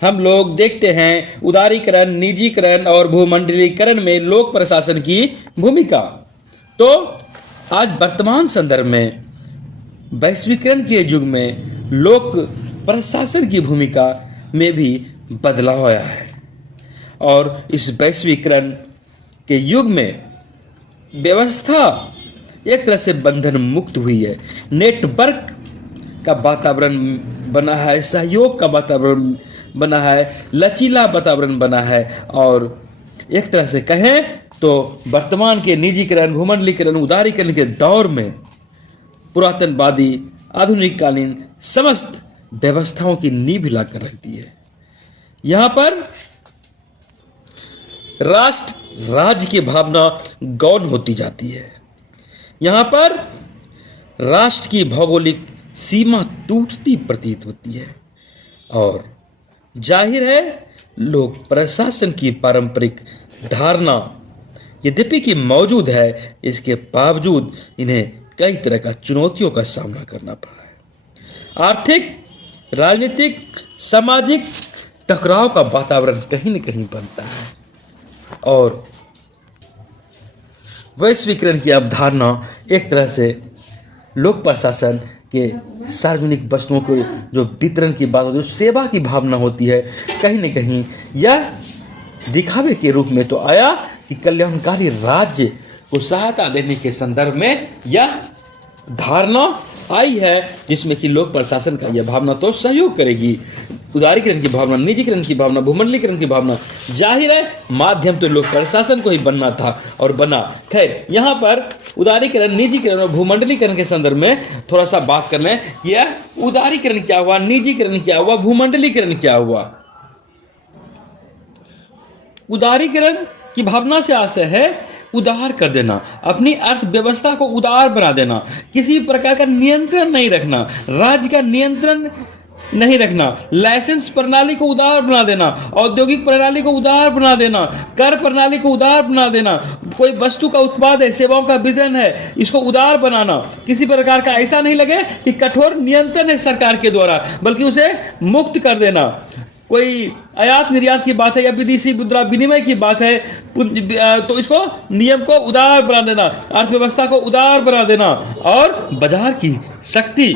हम लोग देखते हैं उदारीकरण, निजीकरण और भूमंडलीकरण में लोक प्रशासन की भूमिका। तो आज वर्तमान संदर्भ में वैश्वीकरण के युग में लोक प्रशासन की भूमिका में भी बदलाव आया है और इस वैश्वीकरण के युग में व्यवस्था एक तरह से बंधन मुक्त हुई है। नेटवर्क का वातावरण बना है, सहयोग का वातावरण बना है, लचीला वातावरण बना है और एक तरह से कहें तो वर्तमान के निजीकरण, भूमंडलीकरण, उदारीकरण के दौर में पुरातनवादी आधुनिककालीन समस्त व्यवस्थाओं की नींव लाकर रखती है। यहाँ पर राष्ट्र राज्य की भावना गौण होती जाती है। यहाँ पर राष्ट्र की भौगोलिक सीमा टूटती प्रतीत होती है और जाहिर है लोक प्रशासन की पारंपरिक धारणा यद्यपि कि मौजूद है, इसके बावजूद इन्हें कई तरह का चुनौतियों का सामना करना पड़ा है। आर्थिक, राजनीतिक, सामाजिक टकराव का वातावरण कहीं न कहीं बनता है और वैश्वीकरण की अवधारणा एक तरह से लोक प्रशासन के सार्वजनिक वस्तुओं के जो वितरण की बात होती है, सेवा की भावना होती है, कहीं न कहीं यह दिखावे के रूप में तो आया कि कल्याणकारी राज्य को सहायता देने के संदर्भ में यह धारणा आई है, जिसमें कि लोक प्रशासन का यह भावना तो सहयोग करेगी। उदारीकरण की भावना, निजीकरण की भावना, भूमंडलीकरण की भावना, जाहिर है माध्यम तो लोक प्रशासन को ही बनना था और बना। खैर, यहाँ पर उदारीकरण, निजीकरण और भूमंडलीकरण के संदर्भ में थोड़ा सा बात कर लें। यह उदारीकरण क्या हुआ, निजीकरण क्या हुआ, भूमंडलीकरण क्या हुआ। उदारीकरण की भावना से आशय है उदार कर देना, अपनी अर्थव्यवस्था को उदार बना देना, किसी प्रकार का नियंत्रण नहीं रखना, राज्य का नियंत्रण नहीं रखना, लाइसेंस प्रणाली को उदार बना देना, औद्योगिक प्रणाली को उदार बना देना, कर प्रणाली को उदार बना देना, कोई वस्तु का उत्पाद है, सेवाओं का वितरण है, इसको उदार बनाना, किसी प्रकार का ऐसा नहीं लगे कि कठोर नियंत्रण है सरकार के द्वारा, बल्कि उसे मुक्त कर देना। कोई आयात निर्यात की बात है या विदेशी मुद्रा विनिमय की बात है तो इसको नियम को उदार बना देना, अर्थव्यवस्था को उदार बना देना और बाजार की शक्ति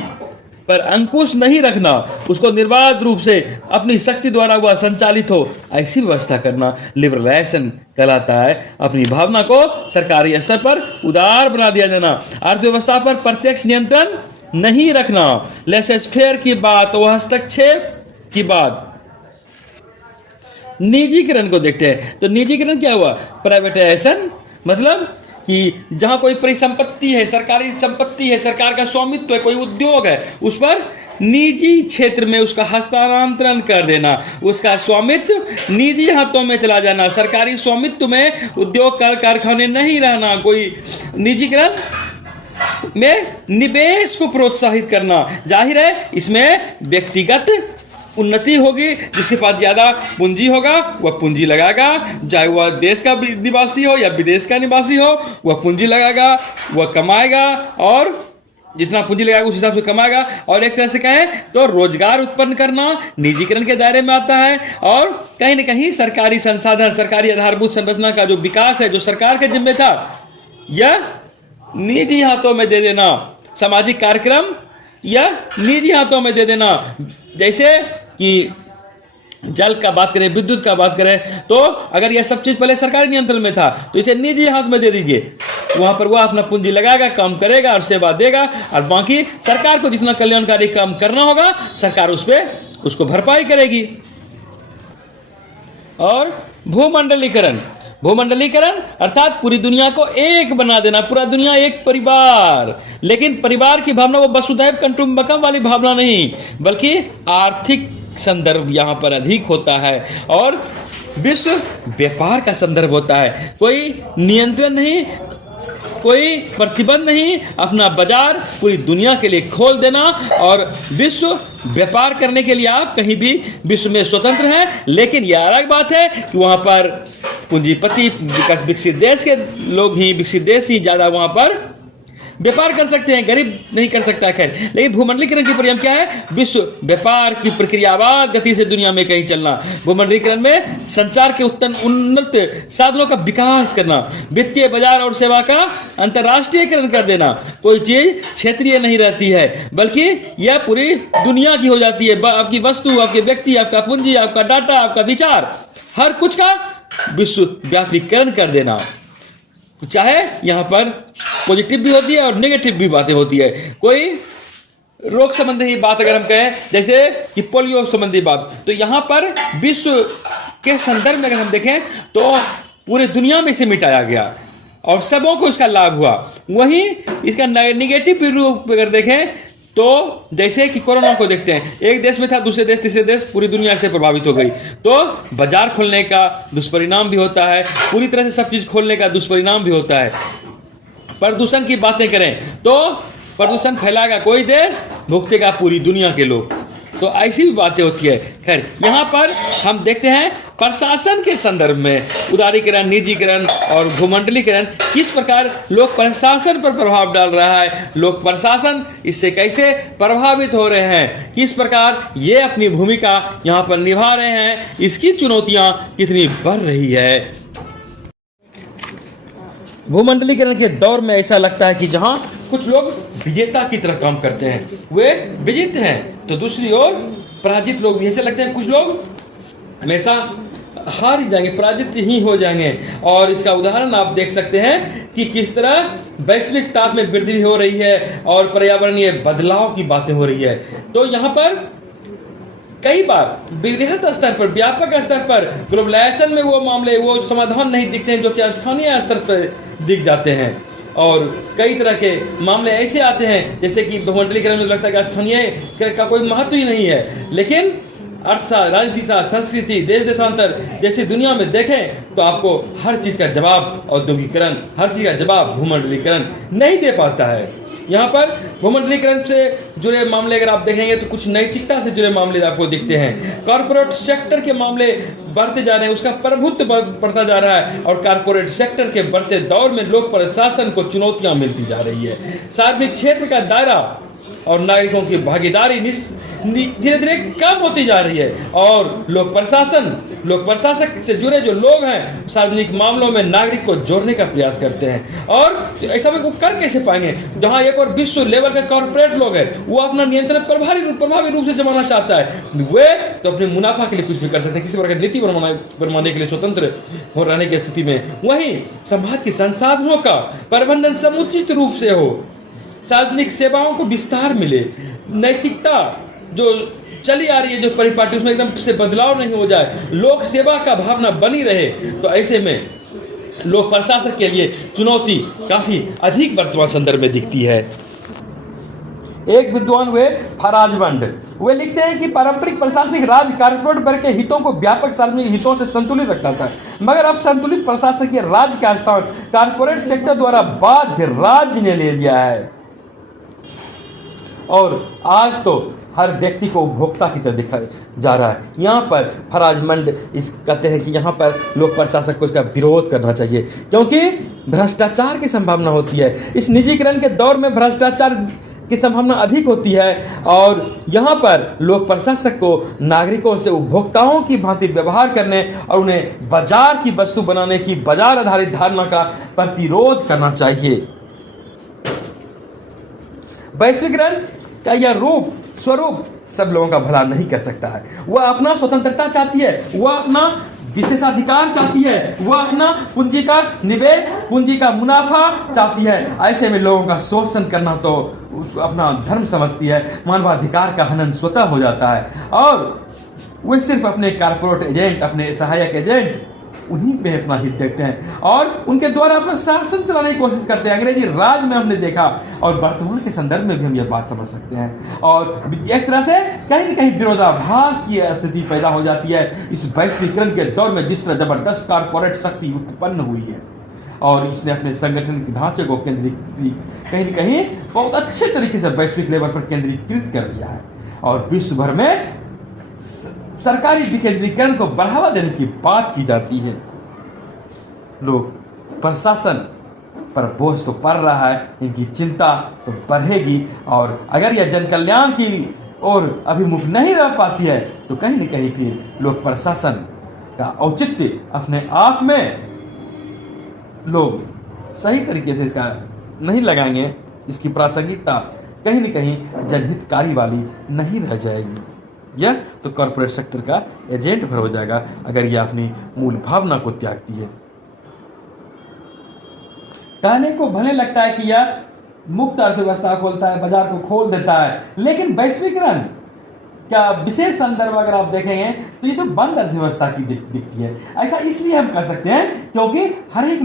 पर अंकुश नहीं रखना, उसको निर्बाध रूप से अपनी शक्ति द्वारा वह संचालित हो, ऐसी व्यवस्था करना लिबरलाइजेशन कहलाता है। अपनी भावना को सरकारी स्तर पर उदार बना दिया जाना, अर्थव्यवस्था पर प्रत्यक्ष नियंत्रण नहीं रखना, लेसेस फेयर की बात, वह हस्तक्षेप की बात। निजीकरण को देखते हैं तो निजीकरण क्या हुआ, प्राइवेटाइजेशन, मतलब कि जहां कोई परिसंपत्ति है, सरकारी संपत्ति है, सरकार का स्वामित्व है, कोई उद्योग है, उस पर निजी क्षेत्र में उसका हस्तांतरण कर देना, उसका स्वामित्व निजी हाथों में चला जाना, सरकारी स्वामित्व में उद्योग कारखाने नहीं रहना, कोई निजीकरण में निवेश को प्रोत्साहित करना। जाहिर है इसमें व्यक्तिगत उन्नति होगी, जिसके पास ज़्यादा पूंजी होगा वह पूंजी लगाएगा, चाहे वह देश का निवासी हो या विदेश का निवासी हो, वह पूंजी लगाएगा, वह कमाएगा और जितना पूंजी लगाएगा उस हिसाब से कमाएगा। और एक तरह से कहें तो रोजगार उत्पन्न करना निजीकरण के दायरे में आता है और कहीं न कहीं सरकारी संसाधन, सरकारी आधारभूत संरचना का जो विकास है, जो सरकार के जिम्मे था, यह निजी हाथों में दे देना, सामाजिक कार्यक्रम यह निजी हाथों में दे देना। जैसे कि जल का बात करें, विद्युत का बात करें, तो अगर यह सब चीज पहले सरकारी नियंत्रण में था तो इसे निजी हाथ में दे दीजिए, वहां पर वह अपना पूंजी लगाएगा, काम करेगा और सेवा देगा, और बाकी सरकार को जितना कल्याणकारी काम करना होगा सरकार उस पर उसको भरपाई करेगी। और भूमंडलीकरण, भूमंडलीकरण अर्थात पूरी दुनिया को एक बना देना, पूरा दुनिया एक परिवार, लेकिन परिवार की भावना वो वसुधैव कुटुंबकम वाली भावना नहीं, बल्कि आर्थिक संदर्भ यहाँ पर अधिक होता है और विश्व व्यापार का संदर्भ होता है। कोई नियंत्रण नहीं, कोई प्रतिबंध नहीं, अपना बाजार पूरी दुनिया के लिए खोल देना और विश्व व्यापार करने के लिए आप कहीं भी विश्व में स्वतंत्र हैं। लेकिन यह अलग बात है कि वहाँ पर पूंजीपति विकसित देश के लोग ही, विकसित देश ही ज़्यादा वहाँ पर व्यापार कर सकते हैं, गरीब नहीं कर सकता। खैर, लेकिन भूमंडलीकरण की परिणाम क्या है? विश्व व्यापार की प्रक्रियावाद गति से दुनिया में कहीं चलना। भूमंडलीकरण में संचार के उन्नत साधनों का विकास करना, वित्तीय बाजार और सेवा का अंतर्राष्ट्रीयकरण कर देना। कोई चीज क्षेत्रीय नहीं रहती है, बल्कि यह पूरी दुनिया की हो जाती है। आपकी वस्तु, आपके व्यक्ति, आपका पूंजी, आपका डाटा, आपका विचार, हर कुछ का विश्व व्यापीकरण कर देना। चाहे यहां पर पॉजिटिव भी होती है और नेगेटिव भी बातें होती है। कोई रोग संबंधी बात अगर हम कहें, जैसे कि पोलियो संबंधी बात, तो यहां पर विश्व के संदर्भ में अगर हम देखें तो पूरे दुनिया में इसे मिटाया गया और सबों को इसका लाभ हुआ। वहीं इसका नेगेटिव रूप अगर देखें तो जैसे कि कोरोना को देखते हैं, एक देश में था, दूसरे देश, तीसरे देश, पूरी दुनिया से प्रभावित हो गई। तो बाजार खोलने का दुष्परिणाम भी होता है, पूरी तरह से सब चीज खोलने का दुष्परिणाम भी होता है। प्रदूषण की बातें करें तो प्रदूषण फैलाएगा कोई देश, भुगतेगा पूरी दुनिया के लोग। तो ऐसी भी बातें होती है। खैर, यहाँ पर हम देखते हैं प्रशासन के संदर्भ में उदारीकरण, निजीकरण और भूमंडलीकरण किस प्रकार लोक प्रशासन पर प्रभाव डाल रहा है, लोक प्रशासन इससे कैसे प्रभावित हो रहे हैं, किस प्रकार ये अपनी भूमिका यहाँ पर निभा रहे हैं, इसकी चुनौतियाँ कितनी बढ़ रही है। भूमंडलीकरण के दौर में ऐसा लगता है कि जहां कुछ लोग विजेता की तरह काम करते हैं, वे विजित हैं, तो दूसरी ओर पराजित लोग भी ऐसे लगते हैं, कुछ लोग हमेशा हार ही जाएंगे, पराजित ही हो जाएंगे। और इसका उदाहरण आप देख सकते हैं कि किस तरह वैश्विक ताप में वृद्धि हो रही है और पर्यावरणीय बदलाव की बातें हो रही है। तो यहाँ पर कई बार बृहत स्तर पर, व्यापक स्तर पर ग्लोबलाइजेशन में वो मामले, वो समाधान नहीं दिखते हैं जो कि स्थानीय स्तर पर दिख जाते हैं। और कई तरह के मामले ऐसे आते हैं जैसे कि भूमंडलीकरण में लगता है कि स्थानीय का कोई महत्व ही नहीं है, लेकिन अर्थशास्त्र, राजनीति शास्त्र, संस्कृति, देश देशांतर जैसी दुनिया में देखें तो आपको हर चीज का जवाब औद्योगिकरण, हर चीज का जवाब भूमंडलीकरण नहीं दे पाता है। यहाँ पर भूमंडलीकरण से जुड़े मामले अगर आप देखेंगे तो कुछ नैतिकता से जुड़े मामले आपको दिखते हैं। कॉर्पोरेट सेक्टर के मामले बढ़ते जा रहे हैं, उसका प्रभुत्व बढ़ता जा रहा है और कॉर्पोरेट सेक्टर के बढ़ते दौर में लोक प्रशासन को चुनौतियां मिलती जा रही है। सार्वजनिक क्षेत्र का दायरा और नागरिकों की भागीदारी धीरे धीरे कम होती जा रही है और लोक प्रशासक से जुड़े जो लोग हैं सार्वजनिक मामलों में नागरिक को जोड़ने का प्रयास करते हैं। और ऐसा वो कर कैसे पाएंगे जहां एक और विश्व लेवल का कॉर्पोरेट लोग है, वो अपना नियंत्रण प्रभावी रूप से जमाना चाहता है, वे तो अपने मुनाफा के लिए कुछ भी कर सकते हैं, किसी प्रकार की नीति बनवाने के लिए स्वतंत्र हो रहने की स्थिति में। वहीं समाज के संसाधनों का प्रबंधन समुचित रूप से हो, सार्वजनिक सेवाओं को विस्तार मिले, नैतिकता जो चली आ रही है जो परिपाटी उसमें एकदम से बदलाव नहीं हो जाए, लोक सेवा का भावना बनी रहे, तो ऐसे में लोक प्रशासन के लिए चुनौती काफी अधिक वर्तमान संदर्भ में दिखती है। एक विद्वान हुए फराजमंड, वे लिखते हैं कि पारंपरिक प्रशासनिक राज कॉर्पोरेट वर्ग के हितों को व्यापक सार्वजनिक हितों से संतुलित रखता था, मगर अब संतुलित प्रशासकीय राज का स्थान कॉर्पोरेट सेक्टर द्वारा बाध्य राज्य ने ले लिया है और आज तो हर व्यक्ति को उपभोक्ता की तरह देखा जा रहा है। यहाँ पर फराजमंड इस कहते हैं कि यहाँ पर लोक प्रशासक को इसका विरोध करना चाहिए क्योंकि भ्रष्टाचार की संभावना होती है। इस निजीकरण के दौर में भ्रष्टाचार की संभावना अधिक होती है और यहाँ पर लोक प्रशासक को नागरिकों से उपभोक्ताओं की भांति व्यवहार करने और उन्हें बाजार की वस्तु बनाने की बाजार आधारित धारणा का प्रतिरोध करना चाहिए। वैश्वीकरण का यह स्वरूप सब लोगों का भला नहीं कर सकता है। वह अपना स्वतंत्रता चाहती है, वह अपना विशेषाधिकार चाहती है, वह अपना पूंजी का निवेश, पूंजी का मुनाफा चाहती है। ऐसे में लोगों का शोषण करना तो उसको अपना धर्म समझती है, मानवाधिकार का हनन स्वतः हो जाता है और वे सिर्फ अपने कॉर्पोरेट एजेंट, अपने सहायक एजेंट उन्हीं पे अपना हित देखते हैं और उनके द्वारा अपना शासन चलाने की कोशिश करते हैं। अंग्रेजी राज में हमने देखा और वर्तमान के संदर्भ में भी हम यह बात समझ सकते हैं और एक तरह से कहीं न कहीं विरोधाभास की स्थिति पैदा हो जाती है इस वैश्वीकरण के दौर में, जिस तरह जबरदस्त कॉर्पोरेट शक्ति उत्पन्न हुई है और इसने अपने संगठन के ढांचे को कहीं न कहीं बहुत अच्छे तरीके से वैश्विक लेवल पर केंद्रीकृत कर दिया है और विश्व भर में सरकारी विकेंद्रीकरण को बढ़ावा देने की बात की जाती है। लोग प्रशासन पर बोझ तो पड़ रहा है, इनकी चिंता तो बढ़ेगी। और अगर यह जन कल्याण की ओर अभिमुख नहीं रह पाती है तो कहीं न कहीं फिर लोक प्रशासन का औचित्य अपने आप में लोग सही तरीके से इसका नहीं लगाएंगे, इसकी प्रासंगिकता कहीं न कहीं जनहितकारी वाली नहीं रह जाएगी। यह तो कॉर्पोरेट सेक्टर का एजेंट भर हो जाएगा अगर यह अपनी मूल भावना को त्यागती है। कहने को भले लगता है कि यह मुक्त अर्थव्यवस्था खोलता है, बाजार को खोल देता है, लेकिन वैश्वीकरण क्या विशेष संदर्भ अगर आप देखेंगे तो ये तो बंद अर्थव्यवस्था की दिखती है। ऐसा इसलिए हम कह सकते हैं क्योंकि हर एक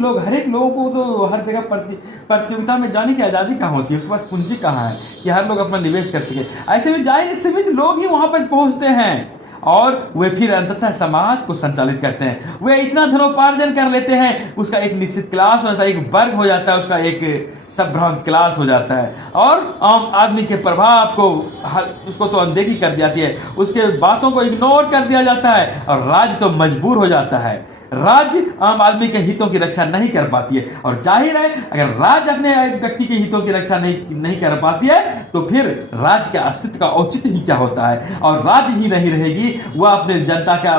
लोगों को तो हर जगह प्रतियोगिता में जाने की आज़ादी कहाँ होती है, उसके पास पूंजी कहाँ है कि हर लोग अपना निवेश कर सके। ऐसे में जाहिर सीमित लोग ही वहाँ पर पहुँचते हैं और वे फिर अंततः समाज को संचालित करते हैं। वे इतना धनोपार्जन कर लेते हैं, उसका एक निश्चित क्लास हो जाता है, एक वर्ग हो जाता है, उसका एक संभ्रांत क्लास हो जाता है और आम आदमी के प्रभाव को उसको तो अनदेखी कर दिया जाती है, उसके बातों को इग्नोर कर दिया जाता है और राज्य तो मजबूर हो जाता है। राज्य आम आदमी के हितों की रक्षा नहीं कर पाती है और जाहिर है अगर राज्य अपने व्यक्ति के हितों की रक्षा नहीं कर पाती है तो फिर राज्य के अस्तित्व का औचित्य ही क्या होता है। और राज्य ही नहीं रहेगी, वह अपने जनता का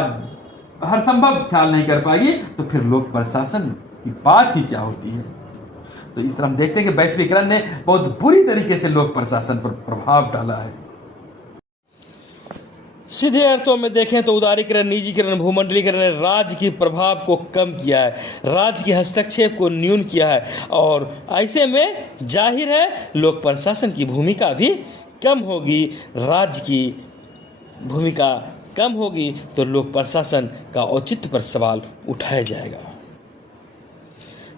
हर संभव ख्याल नहीं कर पाएगी तो फिर लोक प्रशासन की बात ही क्या होती है। तो इस तरह हम देखते हैं कि वैश्वीकरण ने बहुत बुरी तरीके से लोक प्रशासन पर प्रभाव डाला है। सीधे अर्थों में देखें तो उदारीकरण, निजीकरण, भूमंडलीकरण ने राज्य की प्रभाव को कम किया है, राज्य के हस्तक्षेप को न्यून किया है और ऐसे में जाहिर है लोक प्रशासन की भूमिका भी कम होगी। राज्य की भूमिका कम होगी तो लोक प्रशासन का औचित्य पर सवाल उठाया जाएगा।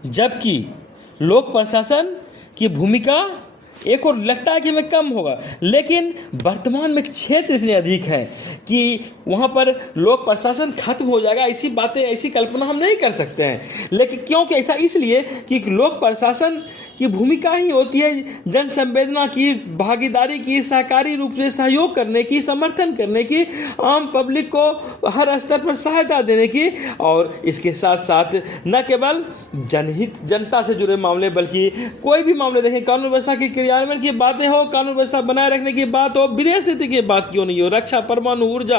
जबकि लोक प्रशासन की भूमिका एक और लगता है कि में कम होगा, लेकिन वर्तमान में क्षेत्र इतने अधिक हैं कि वहाँ पर लोक प्रशासन खत्म हो जाएगा, ऐसी बातें, ऐसी कल्पना हम नहीं कर सकते हैं। लेकिन क्योंकि ऐसा इसलिए कि लोक प्रशासन की भूमिका ही होती है जन संवेदना की, भागीदारी की, सहकारी रूप से सहयोग करने की, समर्थन करने की, आम पब्लिक को हर स्तर पर सहायता देने की और इसके साथ साथ न केवल जनहित, जनता से जुड़े मामले बल्कि कोई भी मामले देखें, कानून व्यवस्था की क्रियान्वयन की बातें हो, कानून व्यवस्था बनाए रखने की बात हो, विदेश नीति की बात क्यों नहीं हो, रक्षा, परमाणु ऊर्जा,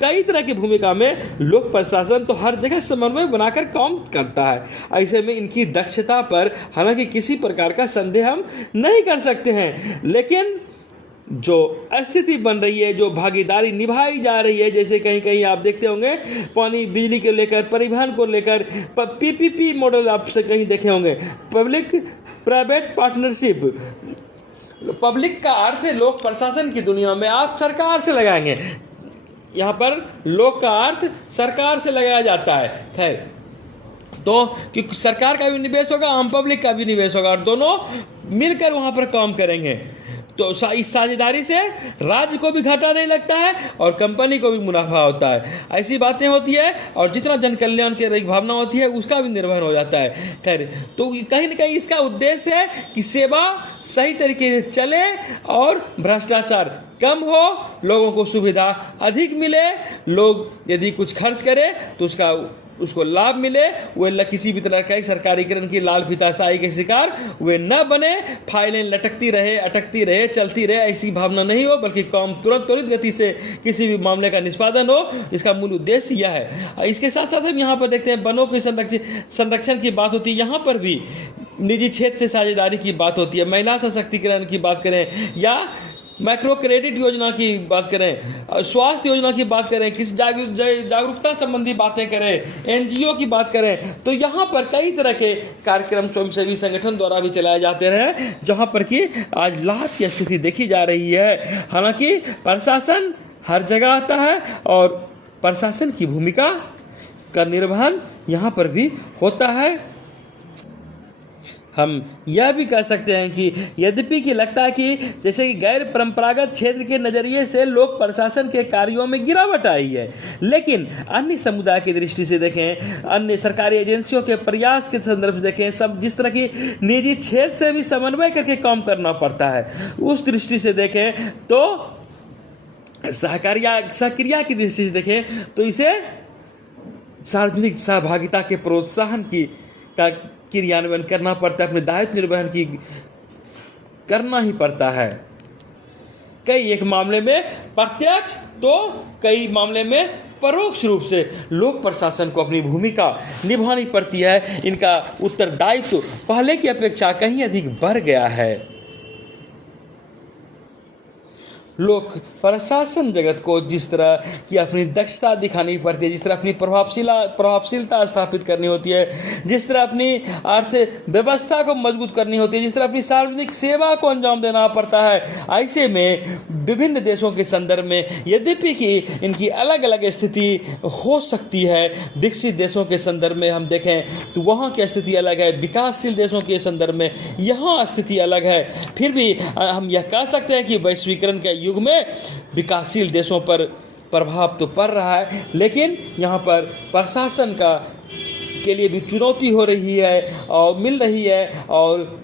कई तरह की भूमिका में लोक प्रशासन तो हर जगह समन्वय बनाकर काम करता है। ऐसे में इनकी दक्षता पर हालांकि किसी प्रकार का संदेह हम नहीं कर सकते हैं, लेकिन जो स्थिति बन रही है, जो भागीदारी निभाई जा रही है, जैसे कहीं कहीं आप देखते होंगे पानी, बिजली को लेकर, परिवहन को लेकर पीपीपी मॉडल आप से कहीं देखे होंगे, पब्लिक प्राइवेट पार्टनरशिप। पब्लिक का अर्थ है लोक प्रशासन की दुनिया में आप सरकार से लगाएंगे, यहाँ पर लोक का अर्थ सरकार से लगाया जाता है। खैर, तो क्योंकि सरकार का भी निवेश होगा, आम पब्लिक का भी निवेश होगा और दोनों मिलकर वहाँ पर काम करेंगे, तो इस साझेदारी से राज्य को भी घाटा नहीं लगता है और कंपनी को भी मुनाफा होता है। ऐसी बातें होती है और जितना जन कल्याण की भावना होती है उसका भी निर्वहन हो जाता है। खैर, तो कहीं न कहीं इसका उद्देश्य है कि सेवा सही तरीके से चले और भ्रष्टाचार कम हो, लोगों को सुविधा अधिक मिले, लोग यदि कुछ खर्च करें तो उसको लाभ मिले, वे किसी भी तरह का सरकारीकरण की लाल फीताशाही के शिकार वे न बने, फाइलें लटकती रहे, अटकती रहे, चलती रहे, ऐसी भावना नहीं हो, बल्कि काम त्वरित गति से किसी भी मामले का निष्पादन हो। इसका मूल उद्देश्य यह है। इसके साथ साथ हम यहाँ पर देखते हैं वनों के संरक्षण की बात होती है, यहाँ पर भी निजी क्षेत्र से साझेदारी की बात होती है, महिला सशक्तिकरण की बात करें या माइक्रो क्रेडिट योजना की बात करें, स्वास्थ्य योजना की बात करें, किस जागरूकता संबंधी बातें करें, एनजीओ की बात करें, तो यहाँ पर कई तरह के कार्यक्रम स्वयंसेवी संगठन द्वारा भी चलाए जाते रहे, जहाँ पर कि आज लाभ की स्थिति देखी जा रही है। हालांकि प्रशासन हर जगह आता है और प्रशासन की भूमिका का निर्वहन यहाँ पर भी होता है। हम यह भी कह सकते हैं कि यद्यपि कि लगता है कि जैसे कि गैर परंपरागत क्षेत्र के नज़रिए से लोक प्रशासन के कार्यों में गिरावट आई है, लेकिन अन्य समुदाय की दृष्टि से देखें, अन्य सरकारी एजेंसियों के प्रयास के संदर्भ से देखें, सब जिस तरह की निजी क्षेत्र से भी समन्वय करके काम करना पड़ता है, उस दृष्टि से देखें तो सहक्रिया की दृष्टि से देखें तो इसे सार्वजनिक सहभागिता के प्रोत्साहन क्रियान्वयन करना पड़ता है, अपने दायित्व निर्वहन की करना ही पड़ता है। कई एक मामले में प्रत्यक्ष तो कई मामले में परोक्ष रूप से लोक प्रशासन को अपनी भूमिका निभानी पड़ती है। इनका उत्तरदायित्व पहले की अपेक्षा कहीं अधिक बढ़ गया है। लोक प्रशासन जगत को जिस तरह की अपनी दक्षता दिखानी पड़ती है, जिस तरह अपनी प्रभावशीलता स्थापित करनी होती है, जिस तरह अपनी अर्थव्यवस्था को मजबूत करनी होती है, जिस तरह अपनी सार्वजनिक सेवा को अंजाम देना पड़ता है, ऐसे में विभिन्न देशों के संदर्भ में यद्यपि कि इनकी अलग अलग स्थिति हो सकती है। विकसित देशों के संदर्भ में हम देखें तो वहाँ की स्थिति अलग है, विकासशील देशों के संदर्भ में यहाँ स्थिति अलग है। फिर भी हम यह कह सकते हैं कि वैश्वीकरण के युग में विकासशील देशों पर प्रभाव तो पड़ रहा है, लेकिन यहाँ पर प्रशासन के लिए भी चुनौती हो रही है और मिल रही है, और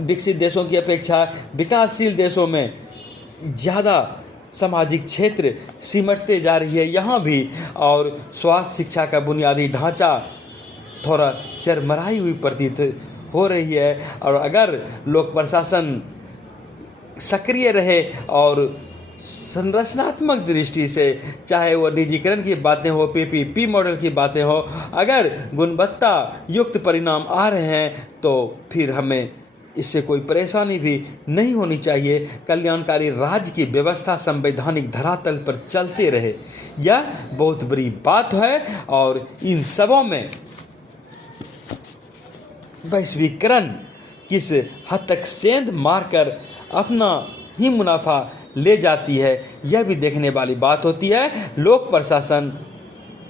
विकसित देशों की अपेक्षा विकासशील देशों में ज़्यादा सामाजिक क्षेत्र सिमटते जा रही है यहाँ भी, और स्वास्थ्य शिक्षा का बुनियादी ढांचा थोड़ा चरमराई हुई प्रतीत हो रही है। और अगर लोक प्रशासन सक्रिय रहे और संरचनात्मक दृष्टि से, चाहे वो निजीकरण की बातें हो, पीपीपी मॉडल की बातें हो, अगर गुणवत्ता युक्त परिणाम आ रहे हैं तो फिर हमें इससे कोई परेशानी भी नहीं होनी चाहिए। कल्याणकारी राज्य की व्यवस्था संवैधानिक धरातल पर चलते रहे, यह बहुत बड़ी बात है। और इन सबों में वैश्वीकरण किस हद तक सेंध मारकर अपना ही मुनाफा ले जाती है, यह भी देखने वाली बात होती है। लोक प्रशासन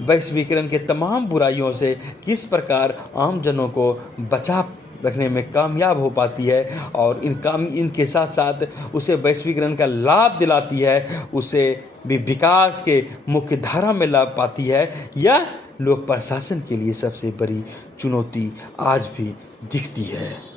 वैश्वीकरण के तमाम बुराइयों से किस प्रकार आम जनों को बचा रखने में कामयाब हो पाती है, और इनके साथ साथ उसे वैश्वीकरण का लाभ दिलाती है, उसे भी विकास के मुख्य धारा में ला पाती है। यह लोक प्रशासन के लिए सबसे बड़ी चुनौती आज भी दिखती है।